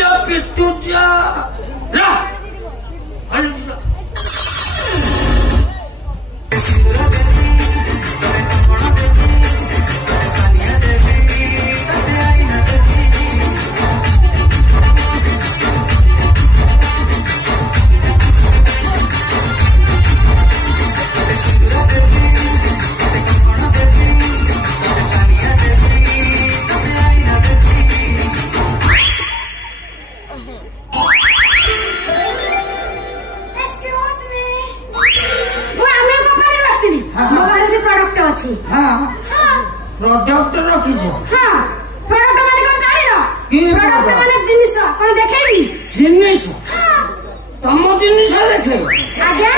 যা পেটু যা রা প্রোডাক্ট রখিছ হ্যাঁ প্রোডাক্ট মানে কোন জানি না কি প্রোডাক্ট মানে জিনিস কোন দেখাইবি জিনিস হ্যাঁ তম জিনিস দেখে আগে